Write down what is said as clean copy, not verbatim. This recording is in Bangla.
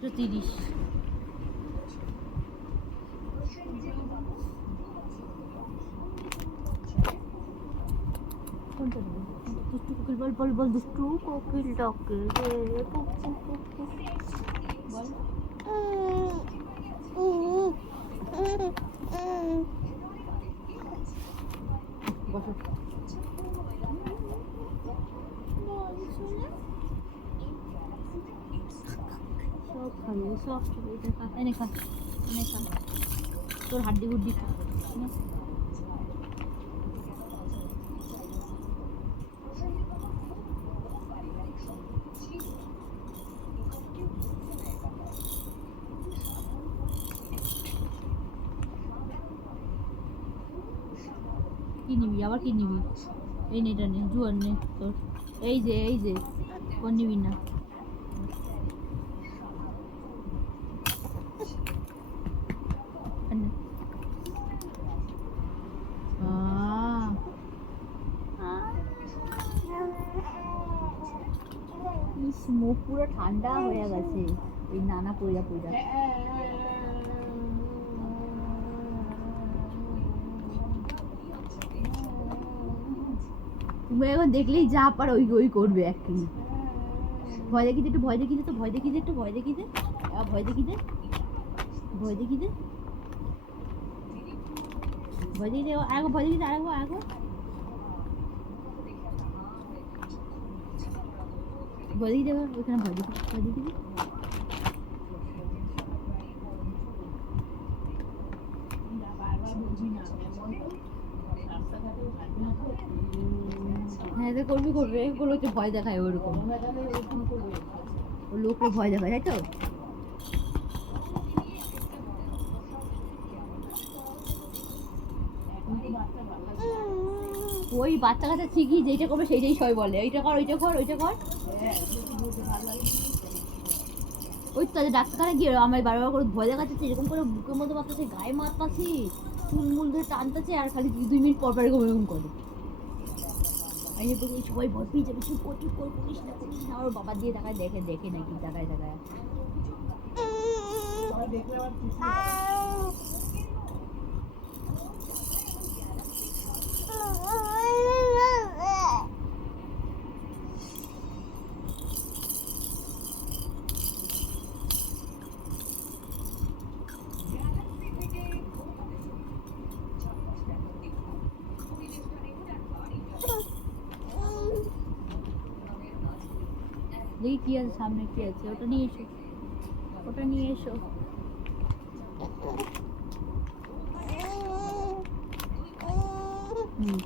130। দুষ্টু কোকিল বল বল বল দুষ্টু কোকিল ডাকে রে কুক কুক কুক কুক বল। বসো সব খাবে সব খাবে। এটা খা, এনে খা, এনে খা, তোর হাড্ডি গুড্ডি খা। কি নিবি আবার, কি নিবি? এই নে, এটা নে, জুয়ার নে তোর। এই যে কোন নিবি না? মুখ পুরো ঠান্ডা হয়ে গেছে এই নানা পয়লা পয়লা। তুমি এখন দেখলেই যা পার ওই ওই করবে একই। ভয় দেখি দে একটু, ভয় দেখি দে তো, ভয় দেখি দে একটু, ভয় দেখি দে, ভয় দেখি দে, ভয় দেখি দে, ভয় দেখি দে, আরেকবার ভয় দেখি দে, আরেকবার ভয় দেখি দে, ওইখানে ভয় দেখি, ভয় দেখি দে। হ্যাঁ তো করবি এগুলো হচ্ছে ভয় দেখায় ওরকম, লোককে ভয় দেখায়, তাই তো? ওই বাচ্চা কাচ্চা ঠিকই যেটা করবে সেইটাই সবাই বলে, এইটা কর, ওইটা কর, ওইটা কর। ওই তো ডাক্তারখানে গিয়ে আমার বারবার করে ভয় দেখাচ্ছে, এরকম করে বুকের মধ্যে মারতেছে, গায়ে মারতাছি, চুলমুল ধরে টানতেছে, আর খালি 2 মিনিট পর পর এরকম করে। আমি বলি সবাই ভয় পেয়ে যাবে, চুপ কর, করিস না। আমার বাবা দিয়ে দেখায়, দেখে নাকি দেখায়। দেখি কি আছে সামনে, কি আছে, ওটা নিয়ে এসো। হুম।